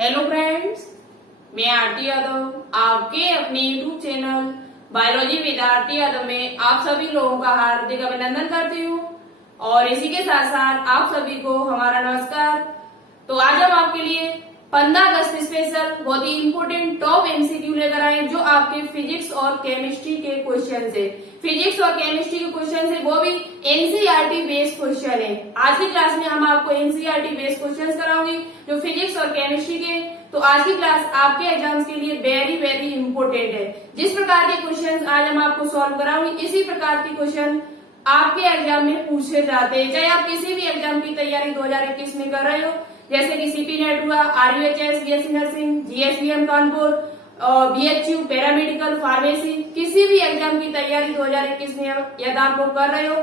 Hello friends, मैं आरती यादव आपके अपने YouTube channel biology with Aarti Yadav में आप सभी लोगों का हार्दिक अभिनंदन करती हूँ और इसी के साथ साथ आप सभी को हमारा नमस्कार। तो आज हम आपके लिए 15 अगस्त स्पेशल बहुत ही इम्पोर्टेंट टॉप एमसीक्यू लेकर आए जो आपके फिजिक्स और केमिस्ट्री के क्वेश्चन है। फिजिक्स और केमिस्ट्री के क्वेश्चन है, वो भी एनसीईआरटी बेस्ड क्वेश्चन है। आज की क्लास में हम आपको एनसीईआरटी बेस्ड क्वेश्चन कराऊंगी जो फिजिक्स और केमिस्ट्री के। तो आज की क्लास आपके एग्जाम्स के लिए वेरी वेरी इंपोर्टेंट है। जिस प्रकार के क्वेश्चन आज हम आपको सॉल्व कराऊंगी, इसी प्रकार के क्वेश्चन आपके एग्जाम में पूछे जाते हैं। चाहे आप किसी भी एग्जाम की तैयारी 2021 में कर रहे हो, जैसे कि सीपी नेट हुआ, RUHS, BSc nursing, GSVM Kanpur, BHU, paramedical, pharmacy, किसी भी एग्जाम की तैयारी 2021 में यदि आप लोग कर रहे हो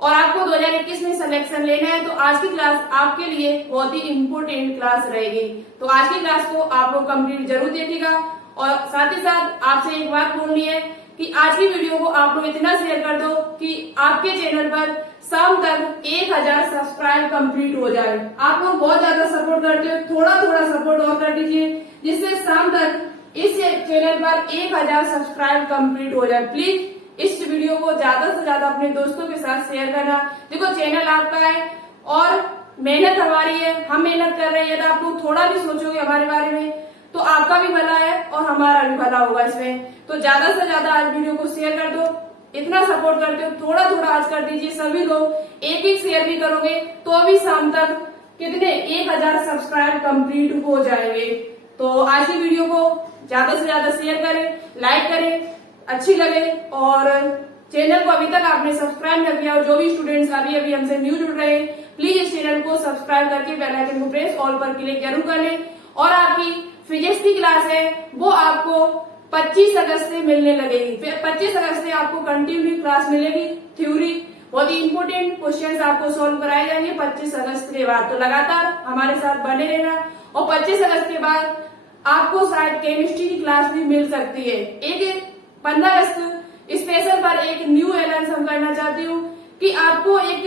और आपको 2021 में सिलेक्शन लेना है, तो आज की क्लास आपके लिए बहुत ही इम्पोर्टेंट क्लास रहेगी। तो आज की क्लास को आप लोग कंप्लीट जरूर देखिएगा और साथ ही साथ आपसे एक बात बोलनी है कि आज की वीडियो को आप लोग इतना शेयर कर दो कि आपके चैनल पर शाम तक 1000 सब्सक्राइब कंप्लीट हो जाए। आप लोग बहुत ज्यादा सपोर्ट करते हो, थोड़ा थोड़ा सपोर्ट और कर दीजिए जिससे शाम तक इस चैनल पर 1000 सब्सक्राइब कंप्लीट हो जाए। प्लीज इस वीडियो को ज्यादा से ज्यादा अपने दोस्तों के साथ शेयर करना। देखो, चैनल आपका है और मेहनत हमारी है, हम मेहनत कर रहे हैं। यदि आप लोग थोड़ा भी सोचोगे हमारे बारे में तो आपका भी भला है और हमारा भी भला होगा इसमें। तो ज्यादा से ज्यादा आज वीडियो को शेयर कर दो। इतना सपोर्ट करते हो, थोड़ा थोड़ा आज कर दीजिए। सभी लोग एक एक शेयर भी करोगे तो अभी शाम तक कितने 1000 सब्सक्राइब कंप्लीट हो जाएंगे। तो आज की वीडियो को ज्यादा से ज्यादा शेयर करें, लाइक करें, अच्छी लगे। और चैनल को अभी तक आपने सब्सक्राइब न किया और जो भी स्टूडेंट्स अभी अभी हमसे न्यू जुड़ रहे हैं, प्लीज इस चैनल को सब्सक्राइब करके बेल आइकन को प्रेस ऑल पर क्लिक जरूर कर लें। और आपकी फिजिक्स की क्लास है वो आपको 25 अगस्त से मिलने लगेगी। 25 अगस्त से आपको कंटिन्यू क्लास मिलेगी। थ्योरी बहुत ही इंपोर्टेंट क्वेश्चंस आपको सॉल्व कराए जाएंगे 25 अगस्त के बाद। तो लगातार हमारे साथ बने रहना। और 25 अगस्त के बाद आपको शायद केमिस्ट्री की क्लास भी मिल सकती है। एक 15 अगस्त स्पेशल पर एक न्यू अनाउंस हम करना चाहती हूँ कि आपको एक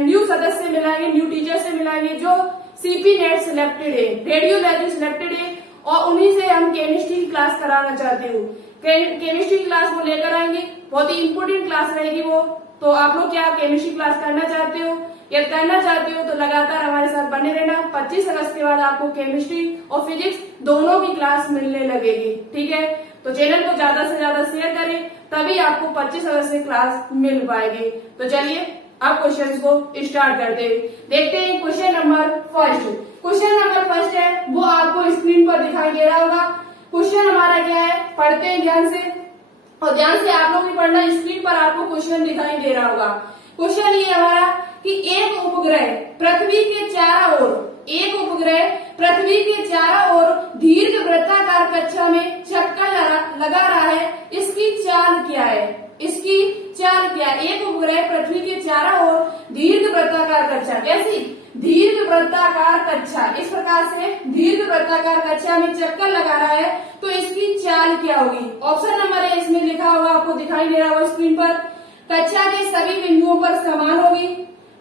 न्यू सदस्य मिलाएंगे, न्यू टीचर से मिलाएंगे जो सीपी नेट सिलेक्टेड है, रेडियोलॉजी सिलेक्टेड है और उन्हीं से हम केमिस्ट्री की क्लास कराना चाहती हूँ। केमिस्ट्री की क्लास वो लेकर आएंगे, बहुत ही इंपोर्टेंट क्लास रहेगी वो। तो आप लोग क्या केमिस्ट्री क्लास करना चाहते हो? या करना चाहते हो तो लगातार हमारे साथ बने रहना। 25 अगस्त के बाद आपको केमिस्ट्री और फिजिक्स दोनों की क्लास मिलने लगेगी, ठीक है? तो चैनल को ज्यादा से ज्यादा शेयर करें, तभी आपको 25 अगस्त से क्लास मिल पाएगी। तो चलिए अब क्वेश्चन को स्टार्ट करते हैं। देखते हैं question number first. Question number first है वो आपको स्क्रीन पर दिखाई दे रहा होगा। क्वेश्चन हमारा क्या है, पढ़ते हैं ध्यान से और ध्यान से आप लोग भी पढ़ना। स्क्रीन पर आपको क्वेश्चन दिखाई दे रहा होगा। क्वेश्चन ये हमारा कि एक उपग्रह पृथ्वी के चारों ओर, एक उपग्रह पृथ्वी के चारों ओर दीर्घ वृत्ताकार कक्षा में चक्कर लगा रहा है, इसकी चाल क्या है? इसकी चाल क्या है? एक उपग्रह पृथ्वी के चारों ओर दीर्घ वृत्ताकार कक्षा, कैसी दीर्घ वृत्ताकार कक्षा, इस प्रकार से दीर्घ वृत्ताकार कक्षा में चक्कर लगा रहा है, तो इसकी चाल क्या होगी? ऑप्शन नंबर है इसमें लिखा होगा, आपको दिखाई दे रहा होगा स्क्रीन पर। कक्षा के सभी बिंदुओं पर समान होगी,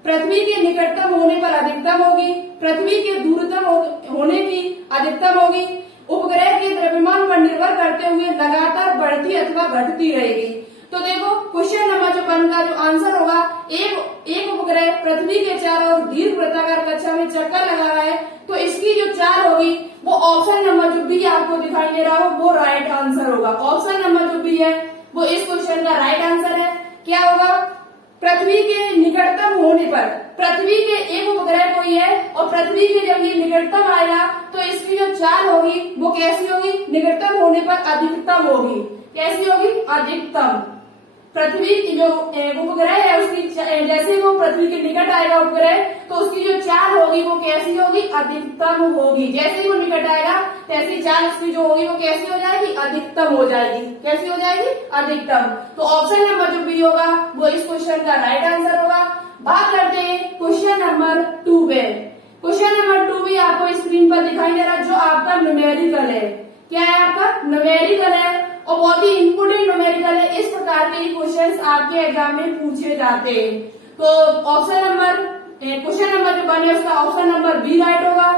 पृथ्वी के निकटतम होने पर अधिकतम होगी, पृथ्वी के दूरतम होने की अधिकतम होगी, उपग्रह के द्रव्यमान पर निर्भर करते हुए लगातार बढ़ती अथवा घटती रहेगी। तो देखो, क्वेश्चन नंबर जो 1 का जो आंसर होगा, एक उपग्रह पृथ्वी के चारों ओर दीर्घ वृत्ताकार कक्षा में चक्कर लगा रहा है, तो इसकी जो चाल होगी वो ऑप्शन नंबर जो बी आपको दिखाई दे रहा हो वो राइट आंसर होगा। ऑप्शन नंबर जो बी है वो इस क्वेश्चन का राइट आंसर है। क्या होगा? पृथ्वी के निकटतम होने पर, पृथ्वी के एक उपग्रह कोई है और पृथ्वी के जब ये निकटतम आएगा तो इसकी जो चाल होगी वो कैसी होगी? निकटतम होने पर अधिकतम होगी। कैसी होगी? अधिकतम। पृथ्वी की जो उपग्रह है उसकी जैसे वो पृथ्वी के निकट आएगा उपग्रह, तो उसकी जो चाल होगी वो कैसी होगी? अधिकतम होगी। जैसे ही वो निकट आएगा तैसी चाल उसकी जो होगी वो कैसी हो जाएगी? अधिकतम हो जाएगी। कैसी हो जाएगी? अधिकतम। तो ऑप्शन नंबर जो बी होगा वो इस क्वेश्चन का राइट आंसर होगा। बात करते हैं क्वेश्चन नंबर 2 पे। क्वेश्चन नंबर 2 भी आपको स्क्रीन पर दिखाई दे रहा है, जो आपका न्यूमेरिकल है। क्या है? आपका न्यूमेरिकल है और बहुत ही इंपोर्टेंट न्यूमेरिकल है। इस प्रकार के क्वेश्चंस आपके एग्जाम में पूछे जाते हैं। तो ऑप्शन नंबर क्वेश्चन नंबर जो 1 है उसका ऑप्शन नंबर बी राइट होगा।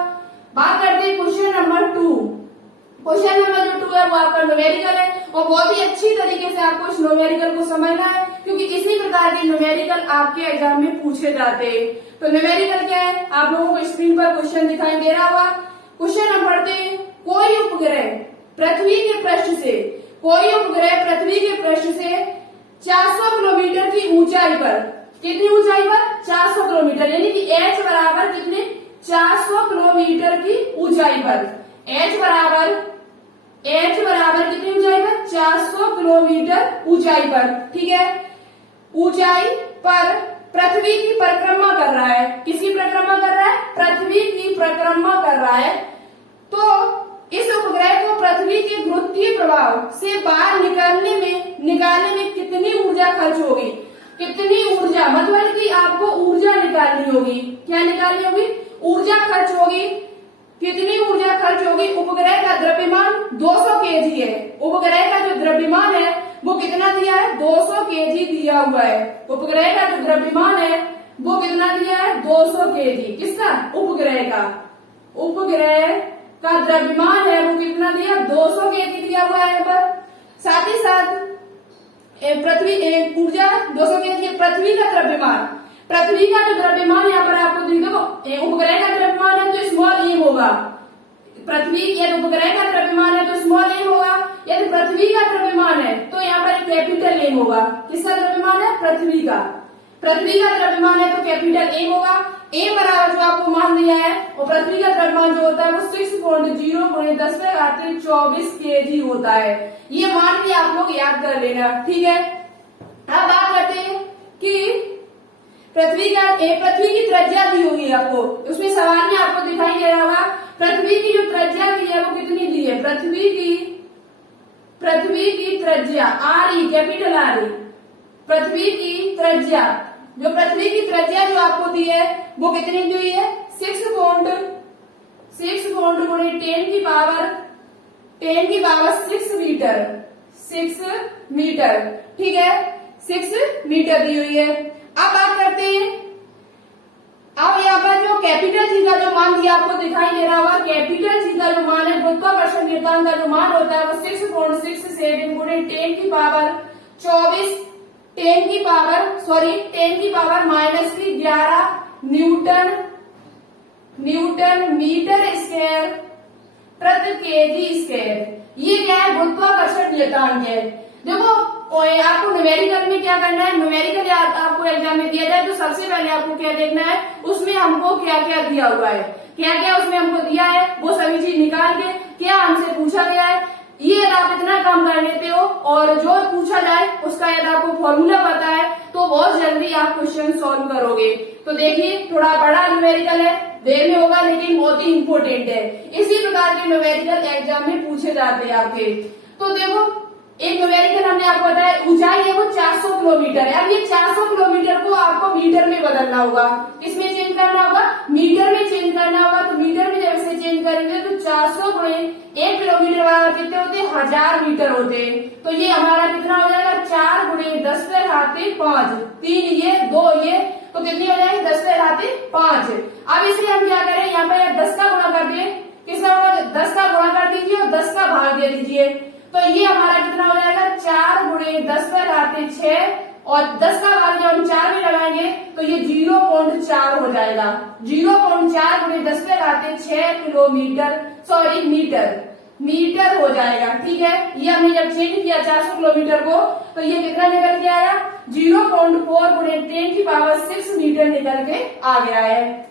बात करते हैं क्वेश्चन नंबर 2। क्वेश्चन नंबर जो 2 है वो आपका न्यूमेरिकल है और बहुत ही अच्छी तरीके से आपको इस न्यूमेरिकल को समझना है, क्योंकि इसी प्रकार के न्यूमेरिकल आपके एग्जाम में पूछे जाते हैं। तो न्यूमेरिकल क्या है, आप लोगों को स्क्रीन पर क्वेश्चन दिखाई दे रहा होगा। क्वेश्चन नंबर 3, कोई उपग्रह पृथ्वी के पृष्ठ से 400 किलोमीटर की ऊंचाई पर, कितनी ऊंचाई पर, 400 किलोमीटर, यानी कि h बराबर कितने, 400 किलोमीटर की ऊंचाई पर, h बराबर कितनी ऊंचाई पर, 400 किलोमीटर ऊंचाई पर, ठीक है, ऊंचाई पर पृथ्वी की परिक्रमा कर रहा है। किसकी परिक्रमा कर रहा है, पृथ्वी की परिक्रमा कर रहा है। तो इस उपग्रह को पृथ्वी के गुरुत्वीय प्रभाव से बाहर निकालने में कितनी ऊर्जा खर्च होगी, कितनी ऊर्जा, मतलब कि आपको ऊर्जा निकालनी होगी, क्या निकालनी होगी, ऊर्जा खर्च होगी। कितनी ऊर्जा खर्च होगी, उपग्रह का द्रव्यमान 200 केजी है, उपग्रह का जो द्रव्यमान है वो कितना दिया है, 200 केजी दिया हुआ है। उपग्रह का जो द्रव्यमान है वो कितना दिया है, 200 केजी, किसका, उपग्रह का द्रव्यमान है वो कितना दिया, 200 केजी दिया हुआ है। पर साथ ही साथ पृथ्वी ऊर्जा 200 केजी, पृथ्वी का जो द्रव्यमान यहाँ पर आपको देखो, उपग्रह का द्रव्यमान है तो स्मॉल एम होगा, पृथ्वी यदि उपग्रह का द्रव्यमान है तो स्मॉल एम होगा, यदि पृथ्वी का द्रव्यमान है तो यहाँ पर कैपिटल एम होगा। किसका द्रव्यमान है, पृथ्वी का द्रव्यमान है तो कैपिटल एम होगा। ए बराबर जो आपको मान दिया है और पृथ्वी का द्रव्यमान जो होता है वो 6.0 × 10⁻24 केजी होता है। ये मान भी आप लोग याद कर लेना, ठीक है। अब बात करते हैं कि पृथ्वी की त्रिज्या दी होगी आपको, उसमें सवाल में आपको दिखाई दे रहा होगा पृथ्वी की जो त्रिज्या दी है वो कितनी दी है, पृथ्वी की त्रिज्या आर, कैपिटल आर, पृथ्वी की त्रिज्या जो आपको दी है वो कितनी दी हुई है, 6 × 10⁻6 मीटर, ठीक है, 6 मीटर दी हुई है। अब बात करते हैं, अब यहाँ पर जो कैपिटल जी का जो मान दिया आपको दिखाई दे रहा होगा, कैपिटल जी का जो मान है, गुरुत्वाकर्षण निर्दान का जो मान होता है वो 6.67 × 10⁻11 न्यूटन मीटर स्क्वायर प्रति केजी स्क्वायर। ये क्या है, गुरुत्वाकर्षण निर्दान है। देखो आपको न्यूमेरिकल में क्या करना है, न्यूमेरिकल आपको एग्जाम में दिया जाए तो सबसे पहले आपको क्या देखना है, उसमें हमको क्या क्या दिया हुआ है, क्या उसमें हमको दिया है वो सभी चीज निकाल के क्या हमसे पूछा गया है, ये यदि आप इतना काम कर लेते हो और जो पूछा जाए उसका यदि आपको फॉर्मूला पता है तो बहुत जल्दी आप क्वेश्चन सॉल्व करोगे। तो देखिए थोड़ा बड़ा न्यूमेरिकल है, देर में होगा लेकिन बहुत ही इंपॉर्टेंट है। इसी प्रकार के न्यूमेरिकल एग्जाम में पूछे जाते हैं आपके। तो देखो एक न्यूमेरिकल हमने आपको बताया, ऊंचाई है वो 400 किलोमीटर है। अब ये 400 किलोमीटर को आपको मीटर में बदलना होगा, किसमें चेंज करना होगा, मीटर में चेंज करना होगा। तो मीटर में जब इसे चेंज करेंगे तो 400 × 1 किलोमीटर बराबर कितने होते हैं, 1000 मीटर होते हैं। तो ये हमारा कितना हो जाएगा, 4 × 10⁻5, 3 ये 2 ये, तो कितनी हो जाएगी, 10⁻5। अब इसे हम क्या करें, यहाँ पे 10 का गुणा कर दिए, किसका गुणा, 10 का गुणा कर दीजिए और 10 का भाग दे दीजिए। तो ये हमारा कितना हो जाएगा, 4 × 10⁻6 और 10 का भाग जब हम 4 में लगाएंगे तो ये 0.4 हो जाएगा। 0.4 × 10⁻6 किलोमीटर, सॉरी मीटर हो जाएगा, ठीक है। ये हमने जब चेंज किया 400 किलोमीटर को तो ये कितना निकल के आया, 0.4 × 10⁻6 मीटर निकल के आ गया है।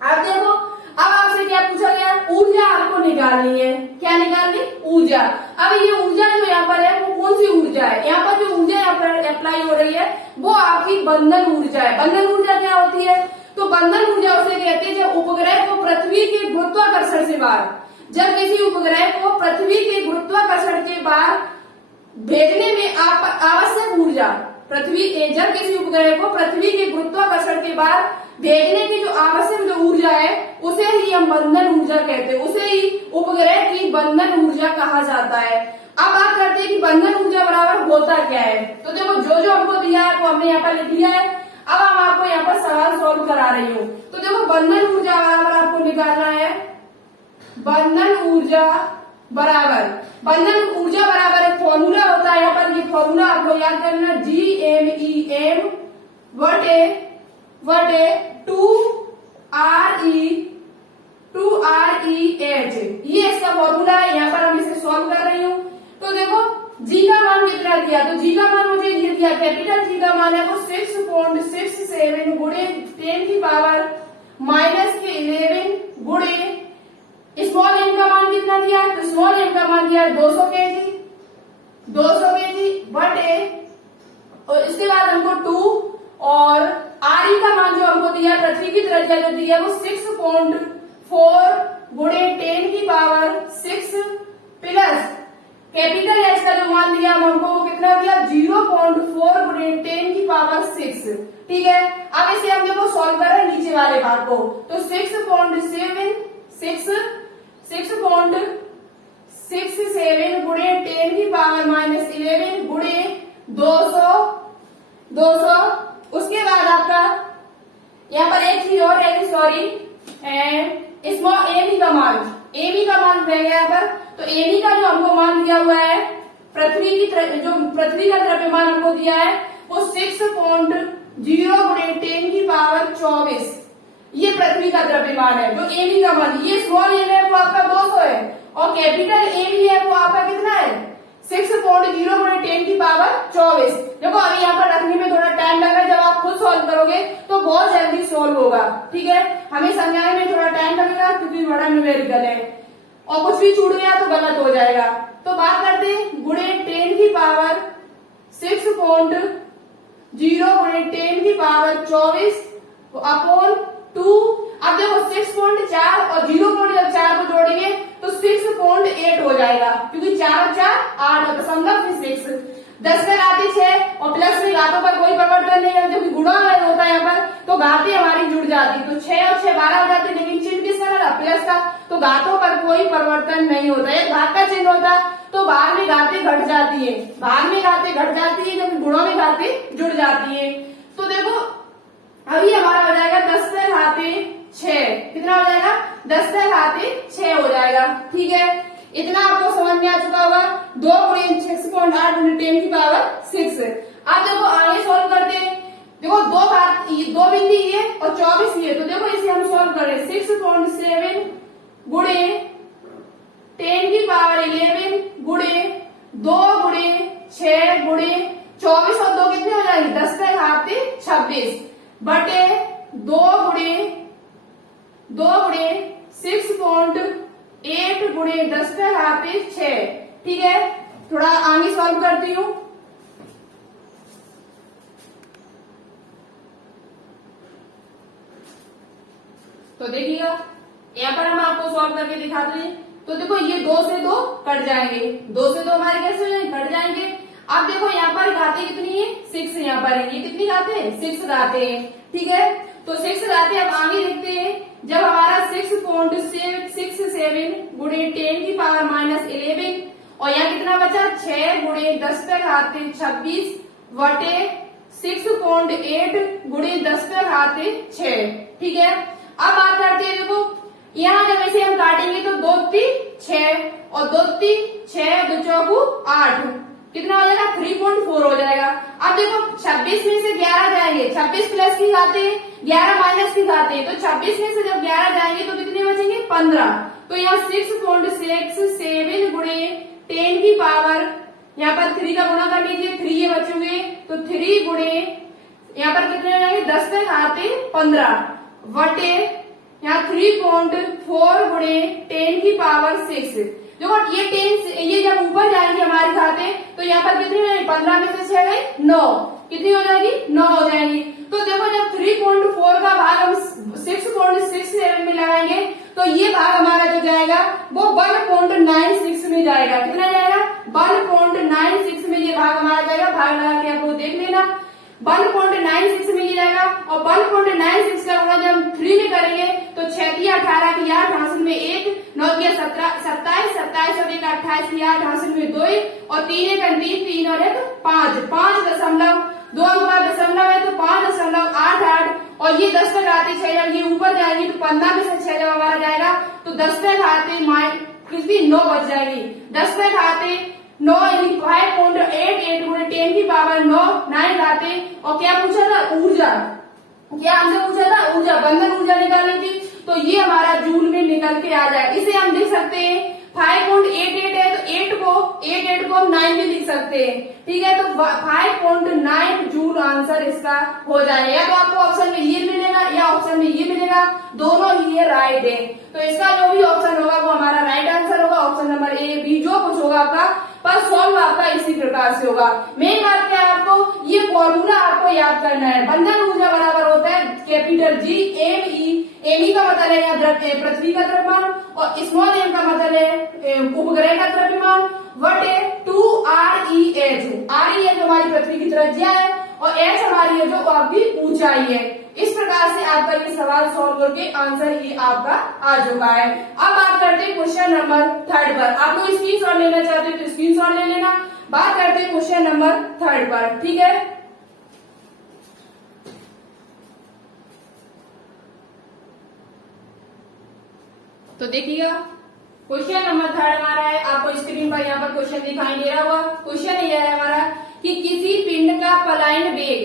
अब देखो अब आपसे क्या पूछा गया, ऊर्जा आपको निकालनी है, क्या निकालनी, ऊर्जा। अब ये ऊर्जा जो यहाँ पर है वो कौन सी ऊर्जा है, यहाँ पर जो ऊर्जा यहाँ पर अप्लाई हो रही है वो आपकी बंधन ऊर्जा है। बंधन ऊर्जा क्या होती है, तो बंधन ऊर्जा उसे कहते हैं जब उपग्रह को पृथ्वी के गुरुत्वाकर्षण से बाहर, जब किसी उपग्रह को पृथ्वी के गुरुत्वाकर्षण के बाहर भेजने में आवश्यक ऊर्जा, जब किसी उपग्रह को पृथ्वी के गुरुत्वाकर्षण के बाहर भेजने की जो आवश्यक जो ऊर्जा है उसे ही हम बंधन ऊर्जा कहते हैं, उसे ही उपग्रह की बंधन ऊर्जा कहा जाता है। अब बात करते हैं कि बंधन ऊर्जा बराबर होता क्या है। तो देखो जो हमको दिया है वो हमने यहाँ पर लिख लिया है। अब हम आपको यहाँ पर सवाल सॉल्व करा रही हूँ। तो देखो बंधन ऊर्जा बराबर आपको निकालना है, बंधन ऊर्जा बराबर एक फॉर्मूला होता है यहाँ पर, ये फॉर्मूला आप लोग याद करना, GMEM बटे 2REH, ये इसका फॉर्मूला है। यहाँ पर हम इसे सॉल्व कर रही हूँ। तो देखो जी का मान कितना दिया, तो जी का मान मुझे ये दिया, कैपिटल जी का मान है वो 6.67 गुणे 10 की पावर -11 गुणे स्मॉल एम का मान कितना दिया, तो स्मॉल एम का मान दिया 200 केजी बटे, और इसके बाद हमको 2 और आर का मान जो हमको दिया, पृथ्वी की त्रिज्या जो दिया वो 6.4 गुणे 10 की पावर 6 प्लस कैपिटल एच का जो मान दिया हमको वो कितना दिया, 0.4 गुणे 10 की पावर 6। ठीक है, अब इसे हम देखो सॉल्व कर रहे हैं नीचे वाले भाग को, तो 6.67 गुणे 10 की पावर -11 गुणे 200। उसके बाद आपका यहाँ पर एक चीज और रहेगी, सॉरी, स्मॉल एमी का मान रहेगा यहाँ पर। तो एमी का जो हमको मान दिया हुआ है, पृथ्वी का द्रव्यमान हमको दिया है वो 6.0 गुणे 10 की पावर 24, ये पृथ्वी का द्रव्यमान है। जो एमी का मान, ये स्मॉल एम है वो आपका 200 है, और कैपिटल एमी है वो आपका कितना है, 6.0 गुणे 10 की पावर 24। देखो अभी यहाँ पर रखने में थोड़ा टाइम लगा, जब आप खुद सॉल्व करोगे तो बहुत जल्दी सॉल्व होगा। ठीक है, हमें समझाने में थोड़ा टाइम लगेगा क्योंकि बड़ा न्यूमेरिकल है, और कुछ भी छूट गया तो गलत हो जाएगा। तो बात करते हैं गुणे 10 की पावर 6.0 गुणे 10 की पावर 24 अपॉन 2। अब देखो 6.4 और 0.4 को जोड़ेंगे तो 6.8 हो जाएगा, क्योंकि 4 और 4 8 दशमलव 6, 10 में घाते 6 और प्लस में घातों पर कोई परिवर्तन नहीं है, जब गुणा होता है यहाँ पर तो घातें हमारी जुड़ जाती, तो 6 और 6 12 हो जाते, लेकिन चिन्ह किसका था, प्लस का, तो घातों पर कोई परिवर्तन नहीं होता है। भाग का चिन्ह होता तो भाग में घातें घट जाती है, जब गुणों में घातें जुड़ जाती है। तो देखो अभी हमारा हो जाएगा 10 से घाते 6, कितना हो जाएगा, 10 से घाते 6 हो जाएगा। ठीक है, इतना आपको समझ में आ चुका होगा, 2 गुणे 6.8 गुणे 10 की पावर 6। अब देखो आगे सॉल्व करते हैं। देखो दो बिंदी ये और 24 ये, तो देखो इसे हम सॉल्व करें, 6.7 गुणे 10 की पावर 11 गुणे 2 गुणे 6 गुणे 24 और 2 कितने हो जाएंगे, 10 से घाते 26 बटे 2 गुणे 6.8 गुणे 10 से घाते 6। ठीक है, थोड़ा आगे सॉल्व करती हूँ। तो देखिएगा यहाँ पर हम आपको सॉल्व करके दिखाते हैं। तो देखो ये 2 से 2 कट जाएंगे, 2 से 2 हमारे कैसे हो जाएंगे, कट जाएंगे। अब देखो यहाँ पर घाते कितनी है, 6 यहाँ पर है, ये कितनी घाते हैं, 6 घाते हैं। ठीक है, तो 6 घाते अब आगे लिखते हैं, जब हमारा 6.67 गुणे 10 की पावर -11 और यहाँ कितना बचा, 6 गुणे 10 पे घाते 26 वटे 6.8 गुणे 10 पे घाते 6। ठीक है, अब बात करते हैं, देखो यहाँ जब ऐसे हम काटेंगे तो 2 3 6 और 2 3 6 2 चौकू 8, कितना हो जाएगा, 3.4 हो जाएगा। अब देखो 26 में से 11 जाएंगे, 26 प्लस की खाते 11 माइनस की खाते, तो 26 में से जब 11 जाएंगे तो कितने बचेंगे, 15। तो यहाँ 6.67 गुणे 10 की पावर, यहाँ पर 3 का गुणा कर लीजिए, 3 ये बचेंगे, तो 3 गुणे यहाँ पर कितने हो जाएंगे, 10 से घाते 15 वटे यहाँ 3.4 गुणे 10 की पावर 6। देखो ये 10 ये जब ऊपर जाएंगे हमारे खाते तो यहाँ पर कितनी हो जाएगी, 15 में से 6 गई 9, कितनी हो जाएगी, 9 हो जाएगी। तो देखो जब 3.4 का भाग हम 6.67 में लगाएंगे तो ये भाग हमारा जो जाएगा वो 1.96 में जाएगा, कितना जाएगा, 1.96 में ये भाग हमारा जाएगा। भाग लगा के आपको देख लेना, 1.96 में ये जाएगा, और 1.96 का गुणा जब हम 3 में करेंगे तो 6 की 18 की 8 हासिल में 1, 9 की 27 27 और 1 28 की 8 हासिल में 2 और 3 1 3 और 1 5 5 दशमलव 2 अंक बाद दशमलव है तो 5.88 और ये 10 तक आते 6 जब ये ऊपर जाएंगे तो 15 में से 6 जब हमारा जाएगा तो 10 तक आते कितनी 9 बच जाएगी। 10 तक आते 9 यानी 5.88 गुणे 10 की पावर 9 9 आते। और क्या पूछा था, ऊर्जा, क्या हमसे पूछा था, ऊर्जा, बंधन ऊर्जा निकालनी थी, तो ये हमारा जूल में निकल के आ जाए। इसे हम लिख सकते हैं 5.88 है तो 8 को हम 9 में लिख सकते हैं, ठीक है। तो 5.9 जूल आंसर इसका हो जाएगा। या तो आपको ऑप्शन में ये मिलेगा या ऑप्शन में ये मिलेगा, दोनों ही ये राइट है। तो इसका जो भी ऑप्शन होगा वो हमारा राइट आंसर होगा, ऑप्शन नंबर ए बी जो कुछ होगा आपका, पर सॉल्व आपका इसी प्रकार से होगा। मेन बात क्या है, आपको ये फॉर्मूला आपको याद करना है। बंधन ऊर्जा बराबर होता है कैपिटल जी एम ई का मतलब है यहाँ पृथ्वी का द्रव्यमान और स्मॉल एम का मतलब है उपग्रह का द्रव्यमान बटे 2 REH हमारी पृथ्वी की त्रिज्या है और H हमारी है जो आपकी ऊंचाई है। इस प्रकार से आपका ये सवाल सॉल्व करके आंसर ये आपका आ चुका है। अब बात करते हैं क्वेश्चन नंबर 3 पर। आप लोग स्क्रीनशॉट लेना चाहते हो तो स्क्रीनशॉट ले लेना। बात करते हैं क्वेश्चन नंबर 3 पर, ठीक है। तो देखिएगा क्वेश्चन नंबर 3 हमारा है, आपको स्क्रीन पर यहाँ पर क्वेश्चन दिखाई दे रहा होगा। क्वेश्चन ये है हमारा कि किसी पिंड का पलायन वेग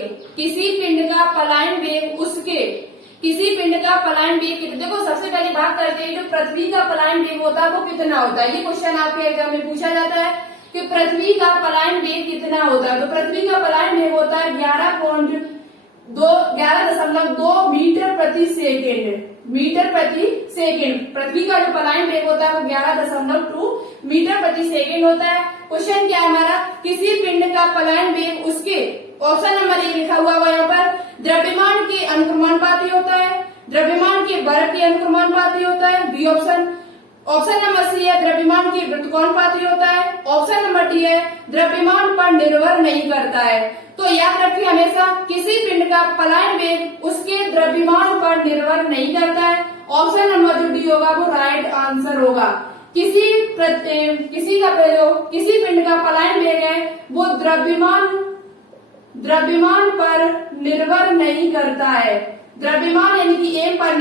देखो सबसे पहले बात करते हैं जो पृथ्वी का पलायन वेग होता है वो कितना होता है। ये क्वेश्चन आपके एग्जाम में पूछा जाता है कि पृथ्वी का पलायन वेग कितना होता है। तो पृथ्वी का पलायन वेग होता है 11.2 मीटर प्रति सेकेंड। पृथ्वी का जो पलायन वेग होता है वो 11.2 मीटर प्रति सेकेंड होता है। क्वेश्चन क्या है हमारा, किसी पिंड का पलायन वेग उसके ऑप्शन नंबर ए लिखा हुआ है यहाँ पर द्रव्यमान के अनुक्रमानुपाती होता है, द्रव्यमान के वर्ग के अनुक्रमानुपाती होता है, B option. Option number C है द्रव्यमान के व्युत्क्रमानुपाती होता है। ऑप्शन नंबर डी है द्रव्यमान पर निर्भर नहीं करता है। तो याद रखिए हमेशा किसी पिंड का पलायन वेग उसके द्रव्यमान पर निर्भर नहीं करता है। ऑप्शन नंबर जो डी होगा वो राइट आंसर होगा। किसी पिंड का पलायन वेग है वो द्रव्यमान पर निर्भर नहीं करता है। द्रव्यमान यानी कि एम पर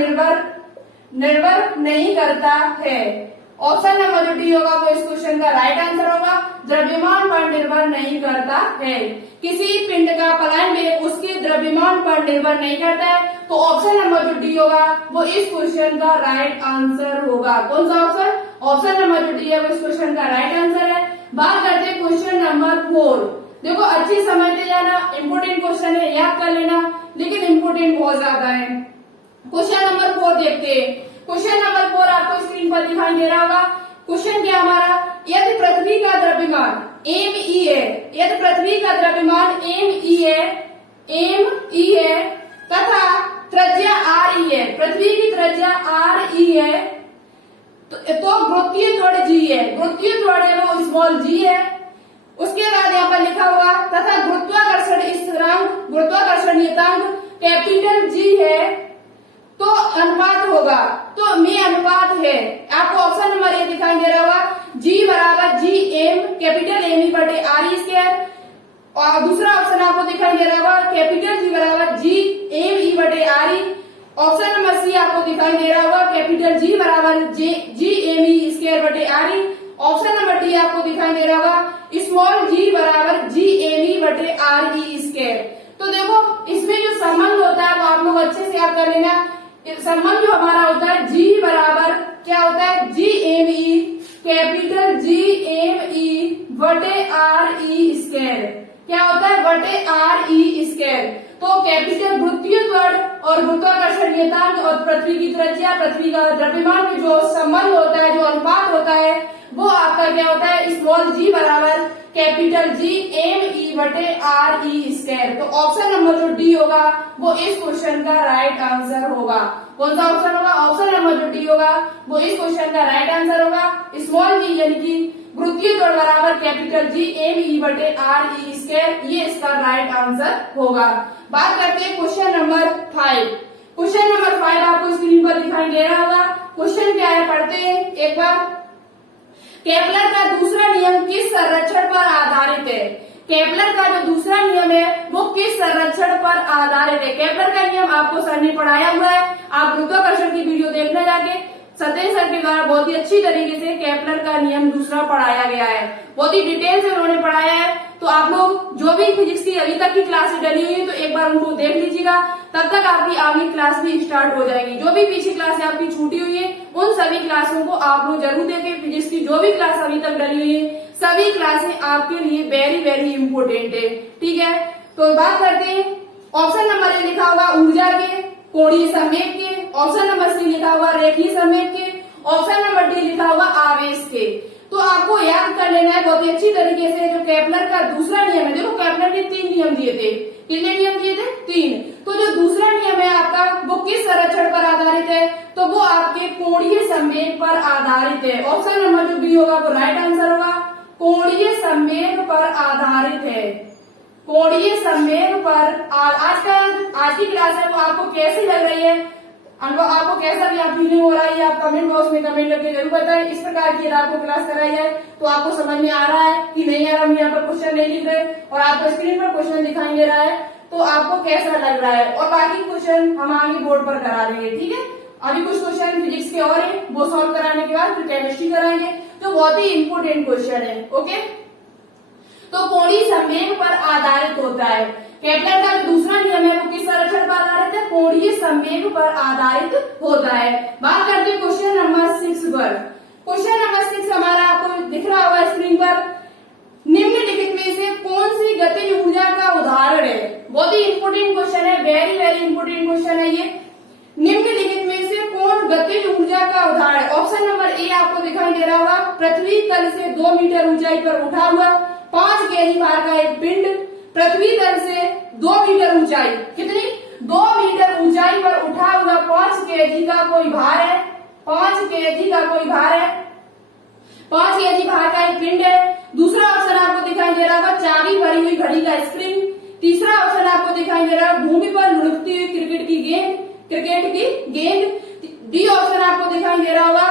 निर्भर नहीं करता है। ऑप्शन नंबर जो डी होगा वो इस क्वेश्चन का राइट आंसर होगा, द्रव्यमान पर निर्भर नहीं करता है। किसी पिंड का पलायन वेग उसके द्रव्यमान पर निर्भर नहीं करता है, तो ऑप्शन नंबर जो डी होगा वो इस क्वेश्चन का राइट आंसर होगा। कौन सा ऑप्शन, ऑप्शन नंबर जो डी है वो इस क्वेश्चन का राइट आंसर है। बात करते हैं क्वेश्चन नंबर 4। देखो अच्छी समझते जाना, इम्पोर्टेंट क्वेश्चन है, याद कर लेना, लेकिन इम्पोर्टेंट बहुत ज्यादा है। क्वेश्चन नंबर 4 देखते हैं। क्वेश्चन नंबर 4 आपको स्क्रीन पर दिखाई दे रहा होगा। क्वेश्चन क्या हमारा, यदि पृथ्वी का द्रव्यमान ME है, यदि पृथ्वी का द्रव्यमान ME है तथा त्रिज्या RE है, पृथ्वी की त्रिज्या RE है तो गुरुत्वीय त्वरण G है, गुरुत्वीय त्वरण है वो स्मॉल g है। उसके बाद यहाँ पर लिखा हुआ तथा गुरुत्वाकर्षण नियतांक कैपिटल G है तो अनुपात होगा, तो में अनुपात है। आपको ऑप्शन नंबर ए दिखाई दे रहा होगा G बराबर जी एम कैपिटल ME बटे RE स्क्वायर, और दूसरा ऑप्शन आपको दिखाई दे रहा होगा कैपिटल G बराबर जी ME बटे RE। ऑप्शन नंबर सी आपको दिखाई दे रहा होगा कैपिटल G बराबर जी ME स्क्वायर बटे RE। ऑप्शन नंबर डी आपको दिखाई दे रहा होगा स्मॉल g बराबर जी ME बटे RE स्क्वायर। तो देखो इसमें जो संबंध होता है वो आप लोग अच्छे से याद कर लेना। संबंध जो हमारा होता है G बराबर क्या होता है जी ME कैपिटल G ME बटे RE स्क्वायर, क्या होता है बटे RE स्क्वायर। तो कैपिटल गुरुत्वीय त्वरण और गुरुत्वाकर्षण नियतांक और पृथ्वी की त्रिज्या, पृथ्वी का द्रव्यमान में जो संबंध होता है, जो अनुपात होता है वो आपका क्या होता है स्मॉल g बराबर कैपिटल G ME बटे RE स्क्वायर। तो ऑप्शन नंबर जो डी होगा वो इस क्वेश्चन का राइट आंसर होगा। कौन सा ऑप्शन होगा, ऑप्शन नंबर जो डी होगा वो इस क्वेश्चन का राइट आंसर होगा। स्मॉल g यानी कि गुरुत्वीय त्वरण बराबर कैपिटल G ME बटे RE स्क्वायर, ये इसका राइट आंसर होगा। बात करते हैं क्वेश्चन नंबर 5। क्वेश्चन नंबर 5 आपको स्क्रीन पर दिखाई दे रहा होगा। क्वेश्चन क्या है पढ़ते हैं एक बार। केपलर का दूसरा नियम किस संरक्षण पर आधारित है। केपलर का जो दूसरा नियम है वो किस संरक्षण पर आधारित है। केपलर का नियम आपको सर ने पढ़ाया हुआ है, आप गुरुत्वाकर्षण की वीडियो देखना जाके। सत्येंद्र सर के द्वारा बहुत ही अच्छी तरीके से केपलर का नियम दूसरा पढ़ाया गया है, बहुत ही डिटेल से उन्होंने पढ़ाया है। तो आप लोग जो भी फिजिक्स की अभी तक की क्लासेस डली हुई है तो एक बार उनको देख लीजिएगा, तब तक आपकी आगे क्लास भी स्टार्ट हो जाएगी। जो भी पीछे क्लासें आपकी छूटी हुई है उन सभी क्लासों को आप लोग जरूर देखें। फिजिक्स की जो भी क्लास अभी तक डली हुई है सभी क्लासें आपके लिए वेरी वेरी इंपोर्टेंट है, ठीक है। तो बात करते हैं ऑप्शन नंबर ए लिखा हुआ ऊर्जा के, कोणीय संवेग के, ऑप्शन नंबर सी लिखा हुआ रेखीय संवेग के, ऑप्शन नंबर डी लिखा हुआ आवेश के। तो आपको याद कर लेना है बहुत ही अच्छी तरीके से जो केपलर का दूसरा नियम है। देखो केपलर ने 3 नियम दिए थे, कितने नियम दिए थे? 3। तो जो दूसरा नियम है आपका वो किस संरक्षण पर आधारित है? तो वो आपके कोणीय संवेग पर आधारित है। ऑप्शन नंबर जो बी होगा वो राइट आंसर होगा, कोणीय संवेग पर आधारित है। कोणीय संवेग पर आज की क्लास है वो आपको कैसी लग रही है, अनुभव आपको कैसा भी आप फीलिंग हो रहा है आप कमेंट बॉक्स में कमेंट करके जरूर बताएं। इस प्रकार की आपको क्लास कराई जाए तो आपको समझ में आ रहा है कि नहीं आ रहा, हम यहाँ पर क्वेश्चन नहीं लिख रहे और आपको स्क्रीन पर क्वेश्चन दिखाई दे रहा है तो आपको कैसा लग रहा है। और बाकी क्वेश्चन हम आगे बोर्ड पर करा देंगे, ठीक है। अभी कुछ क्वेश्चन फिजिक्स के और है वो सॉल्व कराने के बाद फिर केमिस्ट्री कराएंगे जो बहुत ही इंपोर्टेंट क्वेश्चन है, ओके। तो कोणीय संवेग पर आधारित होता है। केपलर का जो दूसरा नियम है वो किस संरक्षण पर आधारित है? कोणीय संवेग पर आधारित होता है। बात करते हैं क्वेश्चन नंबर 6 पर। क्वेश्चन नंबर 6 हमारा आपको दिख रहा होगा स्क्रीन पर। निम्नलिखित में से कौन सी गतिज ऊर्जा का उदाहरण है? बहुत ही इंपोर्टेंट क्वेश्चन है, वेरी वेरी इंपोर्टेंट क्वेश्चन है ये। निम्नलिखित में से कौन गतिज ऊर्जा का उदाहरण है? ऑप्शन नंबर ए आपको दिखाई दे रहा होगा, पृथ्वी तल से 2 मीटर ऊंचाई पर उठा हुआ 5 kg भार का एक पिंड, पृथ्वी तल से 2 मीटर ऊंचाई, कितनी? 2 मीटर ऊंचाई पर उठा हुआ 5 kg का कोई भार है, 5 kg का कोई भार है, 5 kg भार का एक पिंड है। दूसरा ऑप्शन आपको दिखाई दे रहा होगा चाबी भरी हुई घड़ी का स्प्रिंग। तीसरा ऑप्शन आपको दिखाई दे रहा है भूमि पर लुढ़कती हुई क्रिकेट की गेंद। डी ऑप्शन आपको दिखाई दे रहा होगा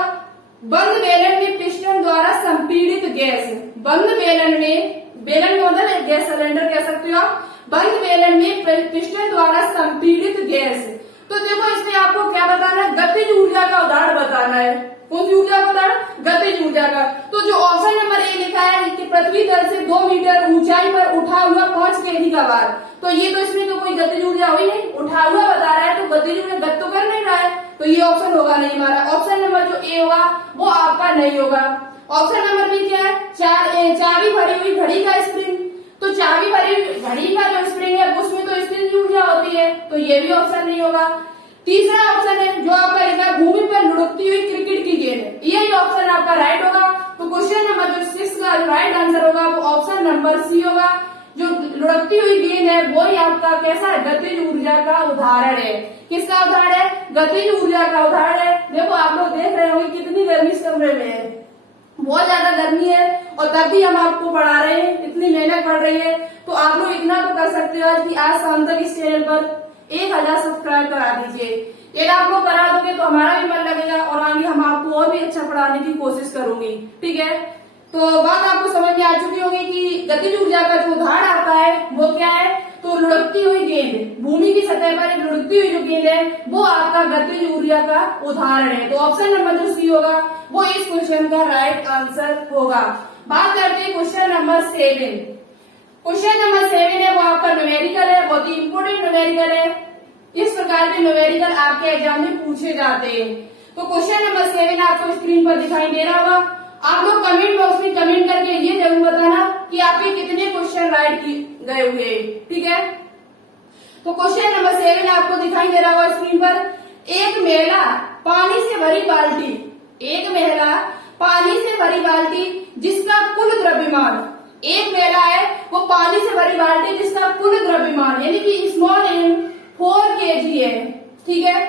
बंद बेलन में पिस्टन द्वारा संपीड़ित गैस। बंद बेलन में, बेलन का मतलब एक गैस सिलेंडर कह सकते हो आप, बंद बेलन में पिस्टन द्वारा संपीड़ित गैस। तो देखो इसमें आपको क्या बताना है? गतिज ऊर्जा का उदाहरण बताना है। कौन सी ऊर्जा का उदाहरण? गतिज ऊर्जा का। तो जो ऑप्शन नंबर ए लिखा है कि पृथ्वी तल से 2 मीटर ऊंचाई पर उठा हुआ 5 kg का भार, तो ये तो इसमें तो कोई गतिज ऊर्जा हुई नहीं, उठा हुआ बता रहा है तो गतिज ऊर्जा गत तो कर नहीं रहा है, तो ये ऑप्शन होगा नहीं हमारा। ऑप्शन नंबर जो ए होगा वो आपका नहीं होगा। ऑप्शन नंबर बी क्या है? चाबी भरी हुई घड़ी का स्प्रिंग। तो चाबी भरी घड़ी का जो स्प्रिंग है उसमें तो स्थिर ऊर्जा होती है, तो ये भी ऑप्शन नहीं होगा। तीसरा ऑप्शन है जो आपका लिखा भूमि पर लुढ़कती हुई क्रिकेट की गेंद है, यही ऑप्शन आपका राइट होगा। तो क्वेश्चन नंबर जो 6 का राइट आंसर होगा वो ऑप्शन नंबर सी होगा। जो लुढ़कती हुई गेंद है वो ही आपका कैसा है? गतिज ऊर्जा का उदाहरण है। किसका उदाहरण है? गतिज ऊर्जा का उदाहरण है। देखो आप लोग देख रहे होंगे कितनी गर्मी इस कमरे में है, बहुत ज्यादा गर्मी है और तब भी हम आपको पढ़ा रहे हैं, इतनी मेहनत पड़ रही है। तो आप लोग इतना तो कर सकते हो आज कि आज शाम तक इस चैनल पर 1000 सब्सक्राइब करा दीजिए। ये आप लोग करा दोगे तो हमारा भी मन लगेगा और आगे हम आपको और भी अच्छा पढ़ाने की कोशिश करूंगी, ठीक है। तो बात आपको समझ में आ चुकी होगी कि गतिज ऊर्जा का जो उदाहरण आता है वो क्या है? तो लुढ़कती हुई गेंद, भूमि की सतह पर एक लुढ़कती हुई जो गेंद है वो आपका गतिज ऊर्जा का उदाहरण है। तो ऑप्शन नंबर जो सी होगा वो इस क्वेश्चन का राइट आंसर होगा। बात करते हैं क्वेश्चन नंबर 7। क्वेश्चन नंबर 7 है वो आपका न्यूमेरिकल है, बहुत ही इंपोर्टेंट न्यूमेरिकल है। इस प्रकार के न्यूमेरिकल आपके एग्जाम में पूछे जाते हैं। तो क्वेश्चन नंबर 7 आपको स्क्रीन पर दिखाई दे रहा होगा। आप लोग कमेंट बॉक्स में कमेंट करके ये जरूर बताना कि आपके कितने क्वेश्चन राइट गए हुए, ठीक है। तो क्वेश्चन नंबर 7 आपको दिखाई दे रहा होगा स्क्रीन पर। एक महिला पानी से भरी बाल्टी, एक महिला पानी से भरी बाल्टी जिसका कुल द्रव्यमान, एक महिला है वो पानी से भरी बाल्टी जिसका कुल द्रव्यमान यानी कि स्मॉल एम 4 kg है, ठीक है,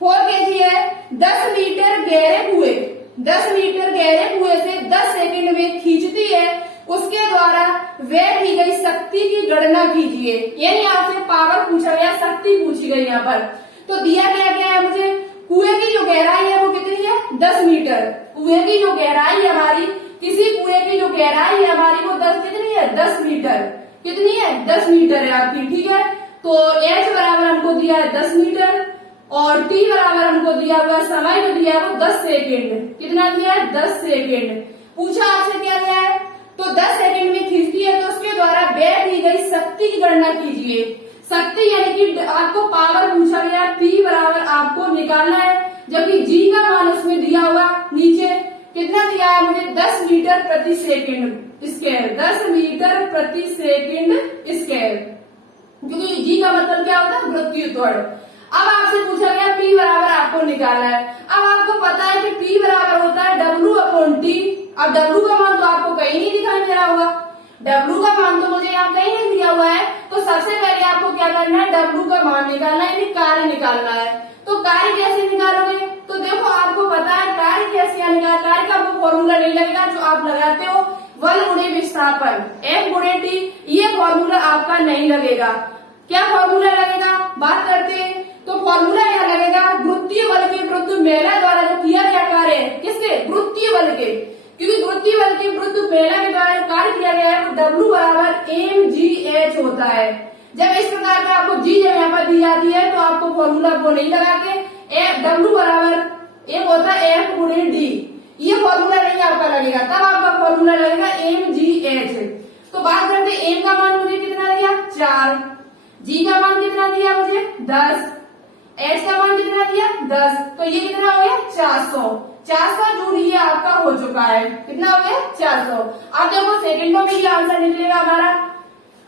4 kg है। 10 मीटर गहरे कुएं, 10 मीटर गहरे कुएं से 10 सेकंड में खींचती है, उसके द्वारा व्यय की गई शक्ति की गणना कीजिए। यानी आपसे पावर पूछा गया, शक्ति पूछी गई यहाँ पर। तो दिया गया क्या है मुझे? कुएं की जो गहराई है वो कितनी है? 10 मीटर। कुएं की जो गहराई है हमारी, किसी कुएं की जो गहराई है हमारी वो 10 कितनी है? 10 मीटर। कितनी है 10 मीटर है आपकी, ठीक है। तो h बराबर हमको दिया है 10 मीटर और t बराबर हमको दिया हुआ समय जो दिया है वो 10 सेकेंड। कितना दिया है 10 सेकेंड। पूछा आपसे क्या गया है, तो 10 सेकेंड में खींचती है तो उसके द्वारा व्यय की गई शक्ति की गणना कीजिए। शक्ति यानी कि आपको पावर पूछा गया, P बराबर आपको निकालना है, जबकि G का मान उसमें दिया हुआ नीचे कितना दिया है मुझे 10 मीटर प्रति सेकेंड स्क्वायर, 10 मीटर प्रति सेकेंड स्क्वायर, क्योंकि G का मतलब क्या होता है गुरुत्वीय त्वरण। अब आपसे पूछा गया P बराबर आपको निकालना है। अब आपको पता है कि P बराबर होता है W/T। अब W का मान तो आपको कहीं नहीं दिखाई दे रहा होगा, W का मान तो मुझे यहाँ कहीं नहीं दिया हुआ है। तो सबसे पहले आपको क्या करना है, W का मान निकालना है, यानी कार्य निकालना है। तो कार्य कैसे निकालोगे, तो देखो आपको पता है कार्य कैसे निकाल, कार्य का वो फॉर्मूला नहीं लगेगा जो आप लगाते हो 1 गुणे विस्थापन F गुणे T, ये फॉर्मूला आपका नहीं लगेगा। क्या फॉर्मूला लगेगा, बात करते हैं। तो फॉर्मूला यहाँ लगेगा गुरुत्वीय बल के विरुद्ध महिला द्वारा जो किया गया कार्य है, किसके गुरुत्वीय बल के, क्योंकि गुरुत्वीय बल के विरुद्ध महिला के द्वारा कार्य किया गया है वो W बराबर mgh होता है। जब इस प्रकार का आपको G जब यहाँ पर दी जाती है तो आपको फॉर्मूला को नहीं लगा के W बराबर एक होता है F गुणे D, ये फॉर्मूला नहीं आपका लगेगा, तब आपका फॉर्मूला लगेगा mgh। तो बात करते हैं m का मान मुझे कितना दिया 4, G का मान कितना दिया मुझे 10, h का मान कितना दिया 10, तो ये कितना हो गया 400। 400 जूल ये आपका हो चुका है, कितना हो गया 400। अब देखो सेकंडों में ये आंसर निकलेगा हमारा।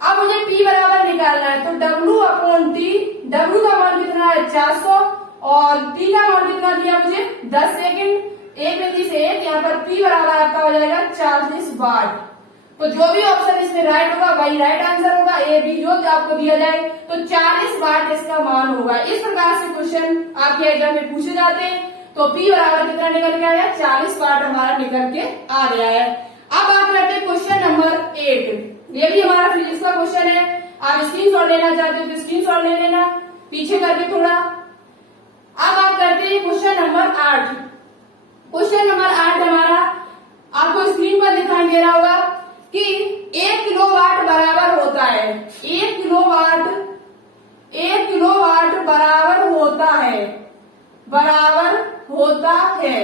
अब मुझे P बराबर निकालना है, तो W/T, W का मान कितना है 400 और T का मान कितना दिया मुझे 10 सेकंड, एक बिंदु से एक, यहाँ पर P बराबर आपका हो जाएगा 40 वाट। तो जो भी ऑप्शन इसमें राइट होगा वही राइट आंसर होगा, A B जो आपको दिया जाए तो 40 वाट इसका मान होगा। इस प्रकार से क्वेश्चन आपके एग्जाम में पूछे जाते हैं। तो P बराबर कितना निकल के आया 40 वाट हमारा निकल के आ गया है। अब बात करते हैं क्वेश्चन नंबर 8, ये भी हमारा फिजिक्स का क्वेश्चन है। आप स्क्रीनशॉट लेना चाहते हो तो स्क्रीनशॉट ले लेना पीछे करके थोड़ा। अब आप करते हैं क्वेश्चन नंबर 8। क्वेश्चन नंबर 8 हमारा आपको स्क्रीन पर दिखाई दे रहा होगा कि 1 किलोवाट बराबर होता है, 1 किलोवाट बराबर होता है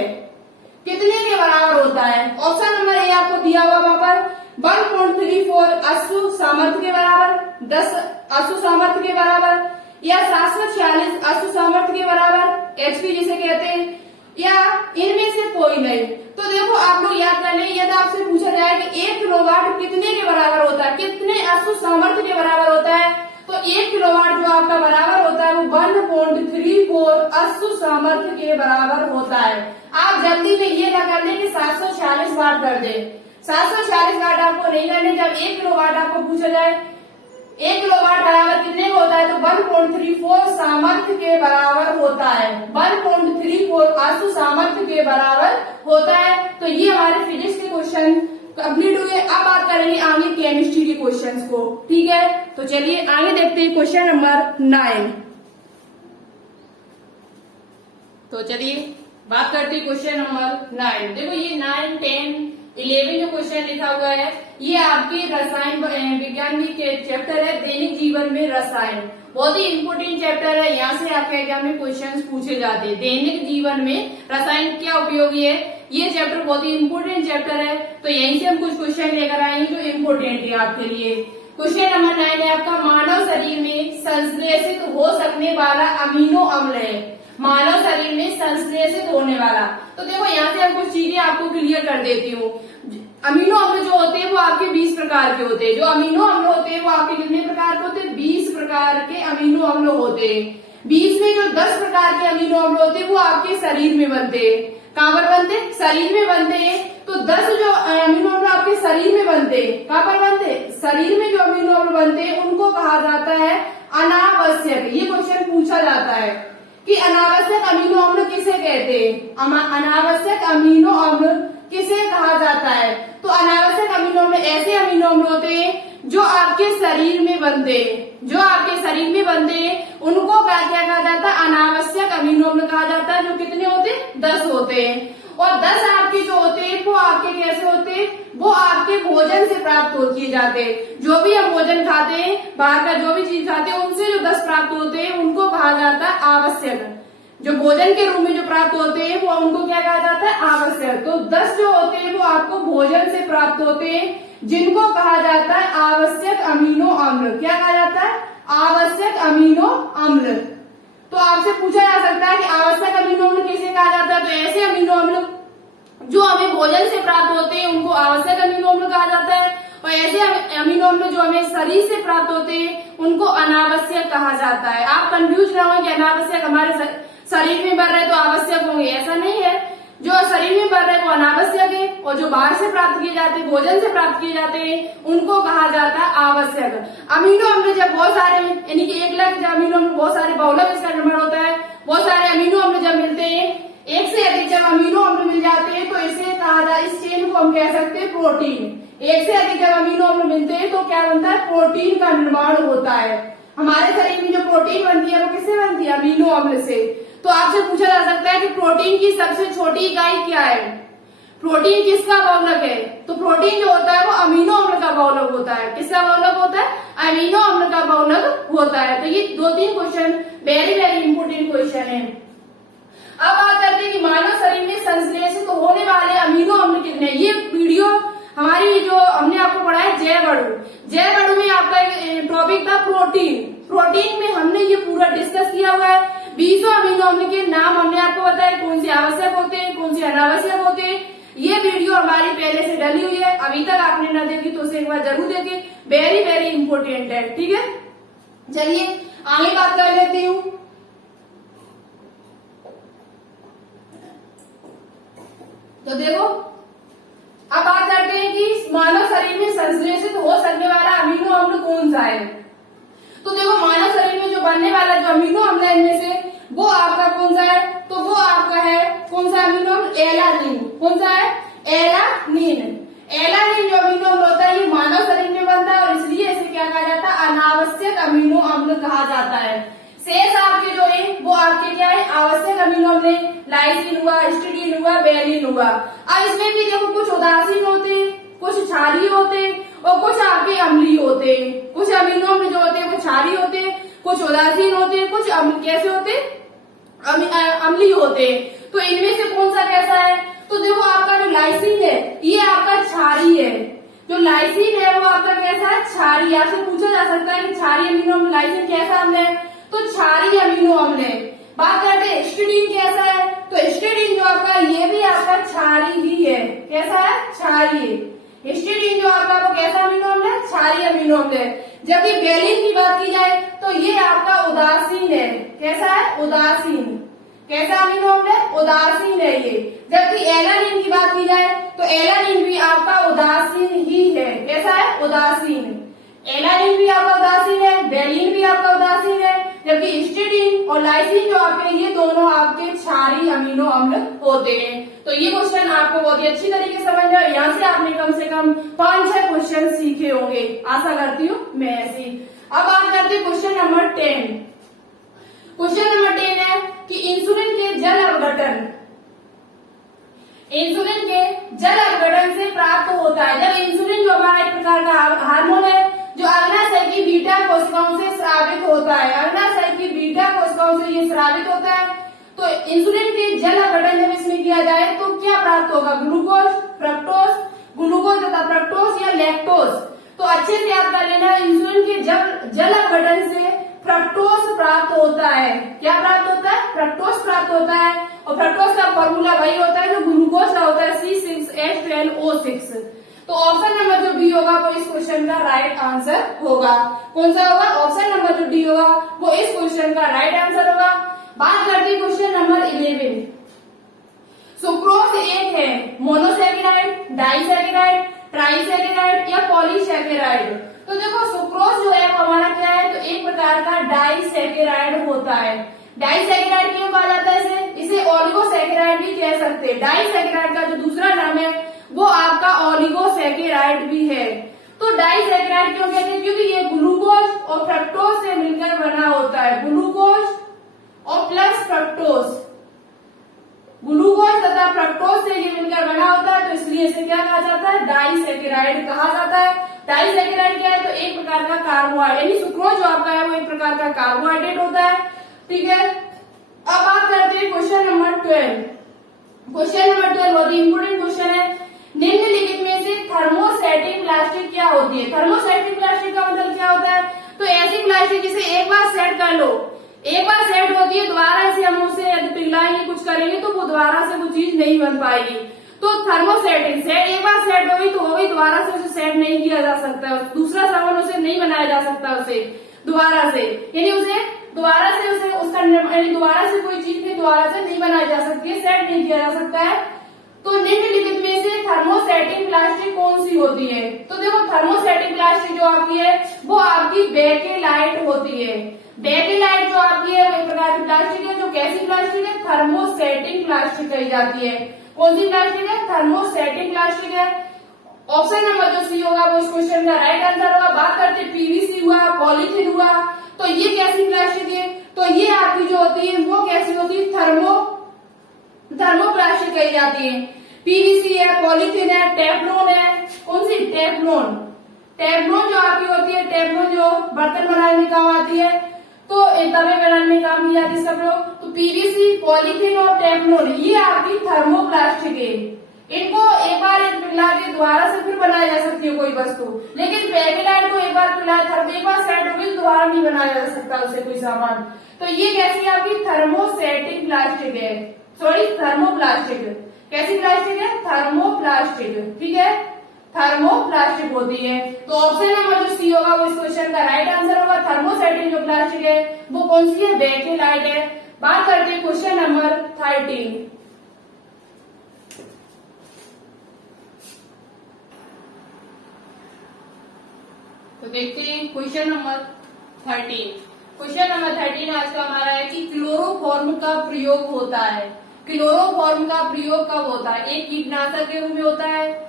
कितने के बराबर होता है। ऑप्शन नंबर ए आपको दिया हुआ वहां पर 1.34 अश्व सामर्थ्य के बराबर, 10 अश्व सामर्थ्य के बराबर, या 746 अश्व सामर्थ्य के बराबर, एचपी जिसे कहते हैं, या इनमें से कोई नहीं। तो देखो आप लोग याद कर लें, यदि आपसे पूछा जाए कि 1 किलोवाट कितने के बराबर होता है, कितने अश्व सामर्थ्य के बराबर होता है, तो 1 किलोवाट जो आपका बराबर होता है वो 1.34 अश्व सामर्थ्य के बराबर होता है। आप जल्दी में ये ना कर लें कि 746 वाट कर दे, 746 वाट आपको नहीं करने। जब 1 किलोवाट आपको पूछा जाए 1 किलोवाट बराबर कितने का होता है, तो 1.34 सामर्थ्य के बराबर होता है, 1.34 अश्व सामर्थ्य के बराबर होता है। तो ये हमारे फिजिक्स के क्वेश्चन कंप्लीट हुए। अब बात करेंगे आगे केमिस्ट्री के क्वेश्चंस को, ठीक है। तो चलिए आगे देखते हैं क्वेश्चन नंबर 9। तो चलिए बात करते हैं क्वेश्चन नंबर 9। देखो ये 9, 10, 11 जो क्वेश्चन लिखा हुआ है ये आपके रसायन विज्ञान के चैप्टर है दैनिक जीवन में रसायन, बहुत ही इंपोर्टेंट चैप्टर है। यहाँ से आपके एग्जाम में क्वेश्चंस पूछे जाते हैं। दैनिक जीवन में रसायन क्या उपयोगी है, ये चैप्टर बहुत ही इंपोर्टेंट चैप्टर है। तो यहीं से हम कुछ क्वेश्चन लेकर आएंगे जो इम्पोर्टेंट है आपके लिए। क्वेश्चन नंबर 9 है आपका, मानव शरीर में संश्लेषित हो सकने वाला अमीनो अम्ल है, मानव शरीर में संश्लेषित होने वाला। तो देखो यहाँ से हम कुछ चीजें आपको क्लियर कर देती हूँ। अमीनो अम्ल जो होते हैं वो आपके 20 प्रकार के होते हैं। जो अमीनो अम्ल होते हैं वो आपके कितने प्रकार के होते हैं, 20 प्रकार के अमीनो अम्ल होते हैं। 20 में जो 10 प्रकार के अमीनो अम्ल होते हैं वो आपके शरीर में बनते हैं। कहाँ पर बनते हैं, शरीर में बनते हैं। तो 10 जो अमीनो अम्ल आपके शरीर में बनते हैं, कहाँ पर बनते हैं, शरीर में जो अमीनो अम्ल बनते हैं उनको कहा जाता है अनावश्यक। ये क्वेश्चन पूछा जाता है कि अनावश्यक अमीनो अम्ल किसे कहते हैं, अनावश्यक अमीनो अम्ल किसे कहा जाता है। तो अनावश्यक अमीनो अम्ल ऐसे अमीनो अम्ल होते हैं जो आपके शरीर में बनते हैं, जो आपके शरीर में बनते हैं उनको क्या कहा जाता है, अनावश्यक अमीनो अम्ल कहा जाता है। जो कितने होते हैं, 10 होते हैं। और 10 आपके जो होते हैं वो आपके कैसे होते हैं, वो आपके भोजन से प्राप्त किए जाते हैं। जो भी हम भोजन खाते हैं, बाहर का जो भी चीज खाते हैं, उनसे जो 10 प्राप्त होते हैं उनको कहा जाता है आवश्यक। जो भोजन के रूप में जो प्राप्त होते हैं वो उनको क्या कहा जाता है, आवश्यक। तो 10 जो होते हैं वो आपको भोजन से प्राप्त होते हैं, जिनको कहा जाता है आवश्यक अमीनो अम्ल। क्या कहा जाता है, आवश्यक अमीनो अम्ल। तो आपसे पूछा जा सकता है कि आवश्यक अमीनो अम्ल किसे कहा जाता है, तो ऐसे अमीनो अम्ल जो हमें भोजन से प्राप्त होते हैं उनको आवश्यक अमीनो अम्ल कहा जाता है, और ऐसे अमीनो अम्ल जो हमें शरीर से प्राप्त होते हैं उनको अनावश्यक कहा जाता है। आप कंफ्यूज ना हो कि अनावश्यक हमारे शरीर में बढ़ रहे तो आवश्यक होंगे, ऐसा नहीं है। जो शरीर में बढ़ रहे वो अनावश्यक है, और जो बाहर से प्राप्त किए जाते हैं, भोजन से प्राप्त किए जाते हैं, उनको कहा जाता है आवश्यक। अमीनो अम्ल जब बहुत सारे, यानी कि 1 लाख अमीनो अम्ल बहुत सारे बहुलक इसका निर्माण होता है, बहुत सारे अमीनो अम्ल जब मिलते हैं, एक से अधिक जब अमीनो अम्ल मिल जाते हैं तो इसे कहा जाता है, इस चेन को हम कह सकते हैं प्रोटीन। एक से अधिक जब अमीनो अम्ल मिलते हैं तो क्या बनता है, प्रोटीन का निर्माण होता है। हमारे शरीर में जो प्रोटीन बनती है वो किससे बनती है, अमीनो अम्ल से। तो आपसे पूछा जा सकता है कि प्रोटीन की सबसे छोटी इकाई क्या है, प्रोटीन किसका बहुलक है, तो प्रोटीन जो होता है वो अमीनो अम्ल का बहुलक होता है। किसका बहुलक होता है, अमीनो अम्ल का बहुलक होता है। तो ये 2-3 question very very important question है। अब बात करते हैं कि मानव शरीर में संश्लेषित होने वाले अमीनो अम्ल कितने। ये वीडियो हमारी जो हमने आपको पढ़ाया जैव अणु में आपका एक टॉपिक था प्रोटीन। प्रोटीन में हमने ये पूरा डिस्कस किया हुआ है। 20 अमीनो अम्ल के नाम हमने आपको बताया, कौन से आवश्यक होते हैं, कौन से अनावश्यक होते हैं। ये वीडियो हमारी पहले से डली हुई है, अभी तक आपने न देखी तो उसे एक बार जरूर देखें, वेरी वेरी इंपोर्टेंट है। ठीक है, चलिए आगे बात कर लेती हूँ। तो देखो अब बात करते हैं कि मानव शरीर में संश्लेषित हो सकने वाला अमीनो अम्ल कौन सा है। तो देखो मानव शरीर में जो बनने वाला जो अमीनो अम्ल है इनमें से वो आपका कौन सा है, तो वो आपका है कौन सा अमीनो अम्ल, एलानिन। कौन सा है, एलानिन। एलानिन जो अमीनो अम्ल होता है ये मानव शरीर में बनता है, और इसलिए इसे क्या कहा जाता है, अनावश्यक अमीनो अम्ल कहा जाता है। शेष आपके जो है वो आपके क्या है, आवश्यक अमीनो अम्ल, लाइसिन हुआ, हिस्टीडीन हुआ, वेलिन हुआ। अब इसमें भी देखो कुछ उदासीन होते हैं, कुछ क्षारीय होते हैं, और कुछ आपके अम्लीय होते हैं। कुछ अमीनो अम्ल जो होते हैं वो क्षारीय होते हैं, कुछ उदासीन होते हैं, कुछ कैसे होते हैं, अम्लीय होते हैं। तो इनमें से कौन सा कैसा है, तो देखो आपका जो लाइसिन है ये आपका क्षारीय है। जो लाइसिन है वो आपका कैसा है, क्षारीय। आपसे पूछा जा सकता है कि क्षारीय अमीनो अम्ल लाइसिन कैसा अम्ल है, तो क्षारीय अमीनो अम्ल है। बात करते हैं हिस्टीडीन कैसा है, तो हिस्टीडीन जो आपका ये भी आपका क्षारीय ही है। कैसा है, क्षारीय। हिस्टीडीन जो आपका वो कैसा अमीनो अम्ल है, क्षारीय अमीनो अम्ल है। जबकि वेलिन की बात की जाए तो ये आपका उदासीन है। कैसा है, उदासीन। कैसा अमीनो अम्ल है, उदासीन है ये। जबकि एलानिन की बात की जाए तो एलानिन भी आपका उदासीन ही है। कैसा है, उदासीन। एलानिन भी आपका उदासीन है, वेलिन भी आपका उदासीन है, जबकि हिस्टीडीन और लाइसिन जो आपके ये दोनों आपके क्षारीय अमीनो अम्ल होते हैं। तो ये क्वेश्चन आपको बहुत ही अच्छी तरीके से समझ में, यहाँ से आपने कम से कम 5-6 क्वेश्चन सीखे होंगे, आशा करती हूँ मैं ऐसी। अब बात करते हैं क्वेश्चन नंबर 10। क्वेश्चन नंबर 10 है कि इंसुलिन के जल अपघटन, इंसुलिन के जल अपघटन से प्राप्त होता है। जब इंसुलिन जो हमारा एक प्रकार का हार्मोन है जो अग्नाशय की बीटा कोशिकाओं से स्रावित होता है, अग्नाशय की बीटा कोशिकाओं से ये स्रावित होता है। तो इंसुलिन के जल अपघटन जब इसमें किया जाए तो क्या प्राप्त होगा, ग्लूकोज, फ्रक्टोज, ग्लूकोज तथा फ्रक्टोज या लैक्टोज। तो अच्छे से याद कर लेना, इंसुलिन के जल अपघटन से फ्रक्टोज प्राप्त होता है। क्या प्राप्त होता है, फ्रक्टोज प्राप्त होता है। और फ्रक्टोज का फॉर्मूला वही होता है जो ग्लूकोज का होता है, C6H12O6। तो ऑप्शन नंबर जो बी होगा वो इस क्वेश्चन का राइट आंसर होगा। कौन सा होगा, ऑप्शन नंबर जो डी होगा वो इस क्वेश्चन का राइट आंसर होगा। बात करते हैं क्वेश्चन नंबर 11। सुक्रोज एक है मोनोसैकेराइड, डाइसैकेराइड, ट्राइसैकेराइड या पॉलीसैकेराइड। तो देखो सुक्रोज जो है वो हमारा क्या है, तो एक प्रकार का डाइसैकेराइड होता है। डाइसैकेराइड क्यों कहा जाता है इसे ओलिगोसैकेराइड भी कह सकते हैं। डाइसैकेराइड का जो दूसरा नाम है वो आपका ओलिगोसैकेराइड भी है। तो डाइसैकेराइड क्यों कहते हैं, क्योंकि ये ग्लूकोज और फ्रक्टोज से मिलकर बना होता है। ग्लूकोज और प्लस फ्रक्टोज, ग्लूकोज तथा फ्रक्टोज से ये मिलकर बना होता है, तो इसलिए इसे क्या कहा जाता है, डाइसैकेराइड कहा जाता है। डाइसैकेराइड क्या है, तो एक प्रकार का कार्बोहाइड्रेट, यानी सुक्रोज जो आपका है वो एक प्रकार का कार्बोहाइड्रेट होता है। ठीक है, अब बात करते हैं क्वेश्चन नंबर 12। क्वेश्चन नंबर 12 बहुत ही इंपोर्टेंट क्वेश्चन है। निम्नलिखित में से थर्मोस्टैटिक प्लास्टिक क्या होती है? थर्मोस्टैटिक प्लास्टिक का मतलब क्या होता है, तो ऐसी प्लास्टिक जिसे एक बार सेट कर लो, एक बार सेट होती है, दोबारा से हम उसे यदि पिघलाएंगे कुछ करेंगे तो वो दोबारा से वो चीज नहीं बन पाएगी। तो थर्मोस्टैटिक सेट एक बार सेट हो गई तो हो गई, दोबारा से उसे सेट नहीं किया जा सकता, दूसरा सामान उसे नहीं बनाया जा सकता उसे दोबारा से, यानी उसे दोबारा से उसे उसका दोबारा से कोई चीज दोबारा से नहीं बनाई जा सकती है, सेट नहीं किया जा सकता है। तो निम्नलिखित में से थर्मोस्टैटिक प्लास्टिक कौन सी होती है? तो देखो थर्मोस्टैटिक प्लास्टिक जो आपकी है वो आपकी बेकेलाइट होती है। बेकेलाइट जो आपकी है वो एक प्रकार की प्लास्टिक है, जो कैसी प्लास्टिक है, थर्मोस्टैटिक प्लास्टिक कही जाती है। कौन सी प्लास्टिक है? थर्मोस्टैटिक प्लास्टिक है। ऑप्शन नंबर जो सी होगा वो इस क्वेश्चन का राइट आंसर होगा। बात करते पीवीसी हुआ, पॉलीथीन हुआ, तो ये कैसी प्लास्टिक है? तो ये आपकी जो होती है वो कैसी होती है, थर्मोप्लास्टिक कही जाती है। पीवीसी है, पॉलीथीन है, टेफ्लॉन है। कौन सी? टेफ्लॉन। टेफ्लॉन जो आपकी होती है, टेफ्लॉन जो बर्तन बनाने में काम आती है, तो तवे बनाने में काम की जाती है सब लोग। तो पीवीसी, पॉलीथीन और टेफ्लॉन ये आपकी थर्मोप्लास्टिक है। इनको एक बार पिघला के दोबारा से फिर बनाया जा सकती है कोई वस्तु, लेकिन बेकेलाइट को एक बार एक बार सेट हो गई दोबारा नहीं बनाया जा सकता उसे कोई सामान। तो ये कैसी है आपकी थर्मोस्टैटिक प्लास्टिक है, सॉरी थर्मोप्लास्टिक। कैसी प्लास्टिक है? थर्मोप्लास्टिक। ठीक है, थर्मोप्लास्टिक होती है। तो ऑप्शन नंबर जो सी होगा वो इस क्वेश्चन का राइट आंसर होगा। थर्मोस्टैटिक जो प्लास्टिक है वो कौन सी है? बेकेलाइट है। बात करते हैं क्वेश्चन नंबर 13। तो देखते हैं क्वेश्चन नंबर 13। क्वेश्चन नंबर 13 आज का हमारा है कि क्लोरोफॉर्म का प्रयोग होता है। क्लोरोफॉर्म का प्रयोग कब होता है? एक कीटनाशक के रूप में होता है,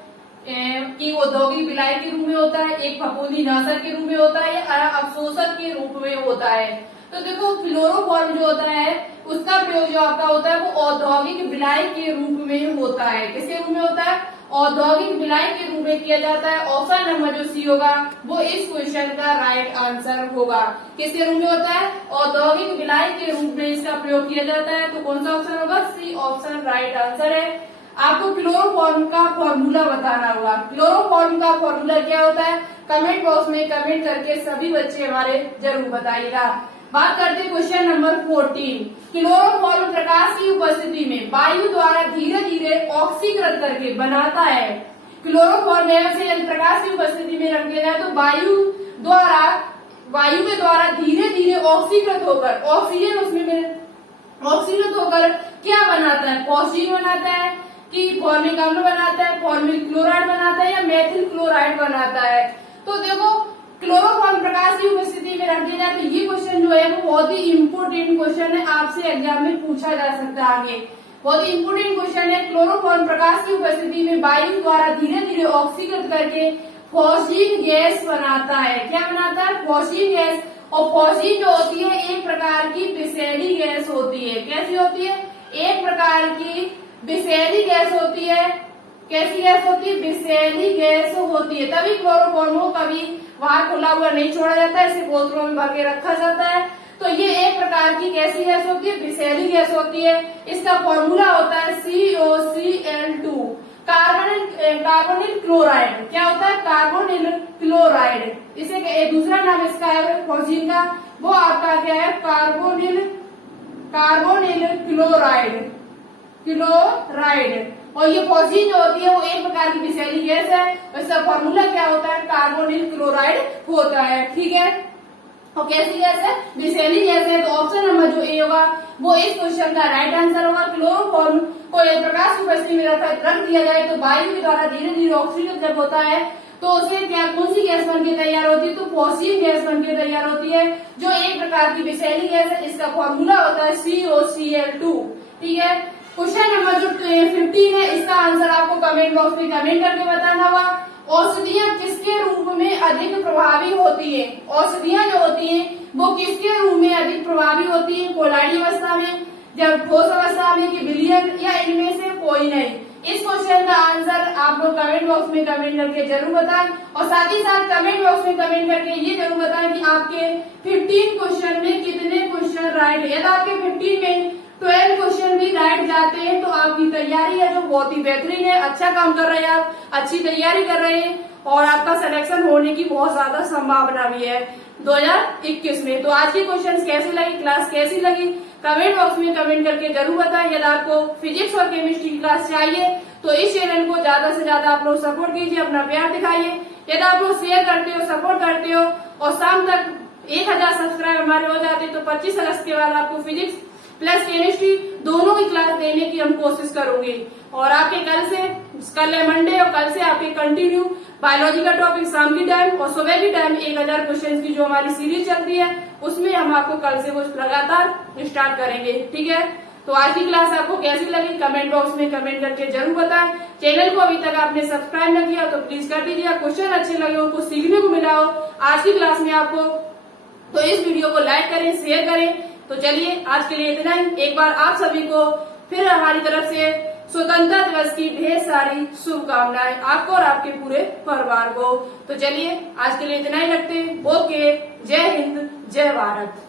कि औद्योगिक विलाय के रूप में होता है, एक फफूंदी नाशक के रूप में होता है, या अवशोषक के रूप में होता है। तो देखो क्लोरोफॉर्म जो होता है उसका प्रयोग जो आपका होता है वो औद्योगिक विलाय के रूप में होता है। किसके रूप में होता है? औद्योगिक विलाय के रूप में किया जाता है। ऑप्शन नंबर जो सी होगा वो इस क्वेश्चन का राइट आंसर होगा। किसके रूप में होता है? औद्योगिक विलाय के रूप में इसका प्रयोग किया जाता है। तो कौन सा ऑप्शन होगा? सी ऑप्शन राइट आंसर है। आपको क्लोरोफॉर्म का फॉर्मूला बताना होगा। क्लोरोफॉर्म का फॉर्मूला क्या होता है? कमेंट बॉक्स में कमेंट करके सभी बच्चे हमारे जरूर बताइएगा। बात करते हैं क्वेश्चन नंबर 14। क्लोरोफॉर्म प्रकाश की उपस्थिति में वायु द्वारा धीरे धीरे ऑक्सीकृत करके बनाता है। क्लोरोफॉर्म से यदि प्रकाश की उपस्थिति में रख दिया जाए तो वायु के द्वारा धीरे धीरे ऑक्सीकृत होकर ऑक्सीजन उसमें ऑक्सीकृत होकर क्या बनाता है? फॉस्फीन बनाता है, कि फॉर्मिक अम्ल बनाता है, फॉर्मिक क्लोराइड बनाता है, या मेथिल क्लोराइड बनाता है। तो देखो क्लोरोफॉर्म प्रकाश की उपस्थिति में रख दिया जाए तो ये क्वेश्चन जो है वो बहुत ही इंपोर्टेंट क्वेश्चन है, आपसे एग्जाम में पूछा जा सकता है आगे। बहुत ही इंपोर्टेंट क्वेश्चन है। क्लोरोफॉर्म प्रकाश की उपस्थिति में वायु द्वारा धीरे धीरे ऑक्सीकृत करके फॉस्फीन गैस बनाता है। क्या बनाता है? Phosphine gas. और फॉस्फीन जो होती है एक प्रकार की विषैली गैस होती है। कैसी होती है? एक प्रकार की विषैली गैस होती है। कैसी गैस होती है? विषैली गैस होती है। तभी क्लोरोफॉर्म को कभी बाहर खुला हुआ नहीं छोड़ा जाता है, इसे बोतलों में भर के रखा जाता है। तो ये एक प्रकार की कैसी गैस होती है? विषैली गैस होती है। इसका फॉर्मूला होता है COCl2। Carbonyl chloride. क्या होता है? Carbonyl chloride. इसे दूसरा नाम इसका है फॉस्फीन का, वो आपका क्या है? Carbonyl chloride. और ये फॉस्फीन जो होती है वो एक प्रकार की विषैली गैस है। इसका फॉर्मूला क्या होता है? कार्बोनिल क्लोराइड होता है। ठीक है, और कैसी गैस है? विषैली गैस है। तो ऑप्शन नंबर जो ए होगा वो इस क्वेश्चन का राइट आंसर होगा। क्लोरोफॉर्म को एक प्रकाश की उपस्थिति में रख दिया जाए तो वायु के द्वारा धीरे धीरे ऑक्सीजन जब होता है तो उससे क्या कौन सी गैस बनके तैयार होती है? तो फॉस्फीन गैस बनके तैयार होती है, जो एक प्रकार की विषैली गैस है। इसका फॉर्मूला होता है COCl2। ठीक है, क्वेश्चन नंबर जो 15 है इसका आंसर आपको कमेंट बॉक्स में कमेंट करके बताना होगा। औषधियां किसके रूप में अधिक प्रभावी होती है? औषधियां जो होती हैं वो किसके रूप में अधिक प्रभावी होती है? कोलाइडी अवस्था में, जब ठोस अवस्था में कि बिलियन या इनमें से कोई नहीं। इस क्वेश्चन का आंसर आप लोग कमेंट बॉक्स में कमेंट करके जरूर बताएं और साथ ही साथ कमेंट बॉक्स में कमेंट करके ये जरूर बताएं कि आपके 15 क्वेश्चन में कितने क्वेश्चन राइट है। यदि आपके 15 में 12 क्वेश्चन भी राइट जाते हैं तो आपकी तैयारी है जो बहुत ही बेहतरीन है, अच्छा काम कर रहे हैं आप, अच्छी तैयारी कर रहे हैं और आपका सिलेक्शन होने की बहुत ज्यादा संभावना भी है 2021 में। तो आज के क्वेश्चन कैसी लगी, क्लास कैसी लगी, कमेंट बॉक्स में कमेंट करके जरूर बताएं। यदि आपको फिजिक्स और केमिस्ट्री की क्लास चाहिए तो इस चैनल को ज्यादा से ज्यादा आप लोग सपोर्ट कीजिए, अपना प्यार दिखाइए। यदि आप लोग शेयर करते हो, सपोर्ट करते हो और शाम तक 1000 सब्सक्राइब हमारे हो जाते तो 25 अगस्त के बाद आपको फिजिक्स प्लस केमिस्ट्री दोनों की क्लास देने की हम कोशिश करोगे। और आपके कल है मंडे और कल से आपके कंटिन्यू बायोलॉजी का टॉपिक शाम की टाइम और सुबह की टाइम 1000 क्वेश्चन की जो हमारी सीरीज चलती है उसमें हम आपको कल से वो लगातार स्टार्ट करेंगे। ठीक है, तो आज की क्लास आपको कैसी लगी कमेंट बॉक्स में कमेंट करके जरूर बताएं। चैनल को अभी तक आपने सब्सक्राइब न किया तो प्लीज कर दीजिए। क्वेश्चन अच्छे लगे हो, कुछ सीखने को मिला हो आज की क्लास में आपको, तो इस वीडियो को लाइक करें, शेयर करें। तो चलिए आज के लिए इतना ही। एक बार आप सभी को फिर हमारी तरफ से स्वतंत्रता दिवस की ढेर सारी शुभकामनाएं आपको और आपके पूरे परिवार को। तो चलिए आज के लिए इतना ही रखते हैं। ओके, जय हिंद, जय भारत।